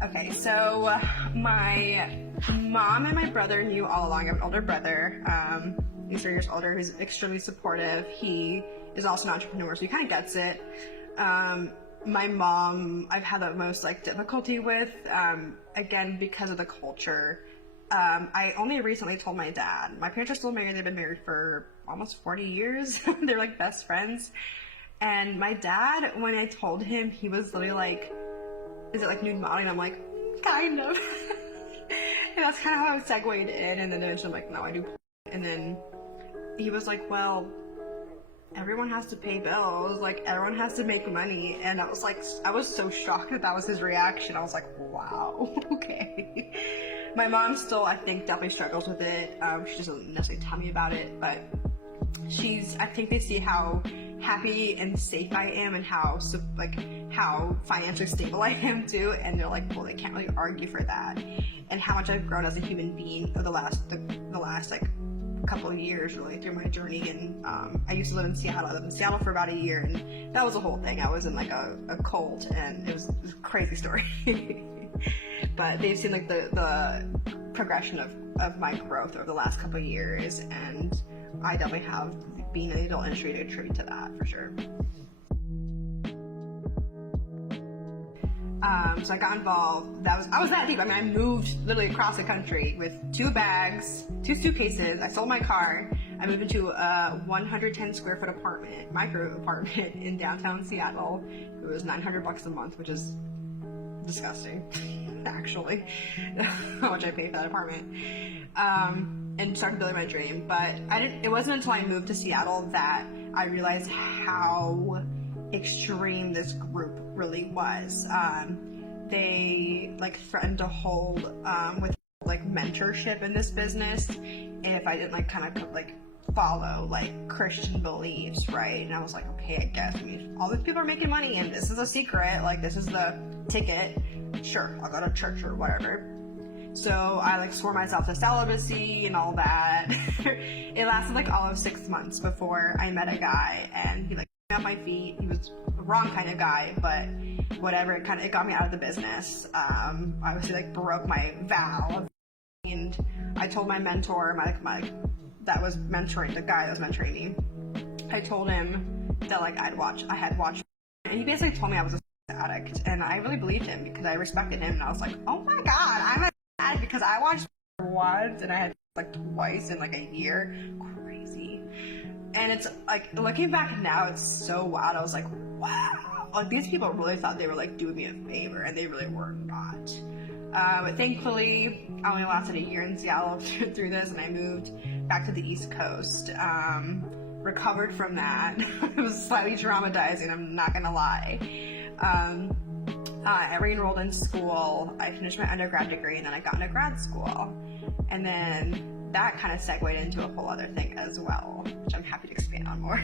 Okay, so my mom and my brother knew all along. I have an older brother, he's 3 years older, who's extremely supportive. He is also an entrepreneur, so he kind of gets it. My mom, I've had the most difficulty with, again, because of the culture. I only recently told my dad. My parents are still married. They've been married for almost 40 years. They're like best friends. And my dad, when I told him, he was literally like, is it like nude modeling? I'm like, kind of. And that's kind of how I segued in. And then eventually I'm like, no, I do. And then he was like, well, everyone has to pay bills. Like, everyone has to make money. And I was like, I was so shocked that that was his reaction. I was like, wow, okay. My mom still, I think, definitely struggles with it. She doesn't necessarily tell me about it, but I think they see how happy and safe I am and how financially stable I am too, and they're like, well, they can't really argue for that. And how much I've grown as a human being over the last couple of years, really, through my journey. And I used to live in Seattle. I lived in Seattle for about a year, and that was a whole thing. I was in like a cult, and it was a crazy story. But they've seen like the progression of my growth over the last couple of years, and I definitely have being in the adult industry to attribute to that for sure. So I got involved. I was that deep. I mean, I moved literally across the country with 2 bags, 2 suitcases. I sold my car. I moved into a 110 square foot apartment, micro apartment in downtown Seattle. It was $900 a month, which is disgusting, actually, how much I paid for that apartment. And started building my dream. But it wasn't until I moved to Seattle that I realized how extreme this group really was. They threatened to hold with mentorship in this business if I didn't follow Christian beliefs, right? And I was like, okay, I guess all these people are making money and this is a secret, this is the ticket. Sure, I'll go to church or whatever. So I swore myself to celibacy and all that. It lasted all of 6 months before I met a guy, and he got me off my feet. He was the wrong kind of guy, but whatever. It got me out of the business. I obviously broke my vow, and I told my mentor, that was mentoring the guy that was mentoring me. I told him that I had watched, and he basically told me I was a addict, and I really believed him because I respected him, and I was like, oh my god, I'm a addict because I watched once and I had twice in a year. Crazy. And it's looking back now, it's so wild. I was like, wow, these people really thought they were doing me a favor, and they really were not. But thankfully I only lasted a year in Seattle through this, and I moved back to the East Coast. Recovered from that. It was slightly traumatizing, I'm not gonna lie. I re-enrolled in school. I finished my undergrad degree, and then I got into grad school. And then that kind of segued into a whole other thing as well, which I'm happy to expand on more.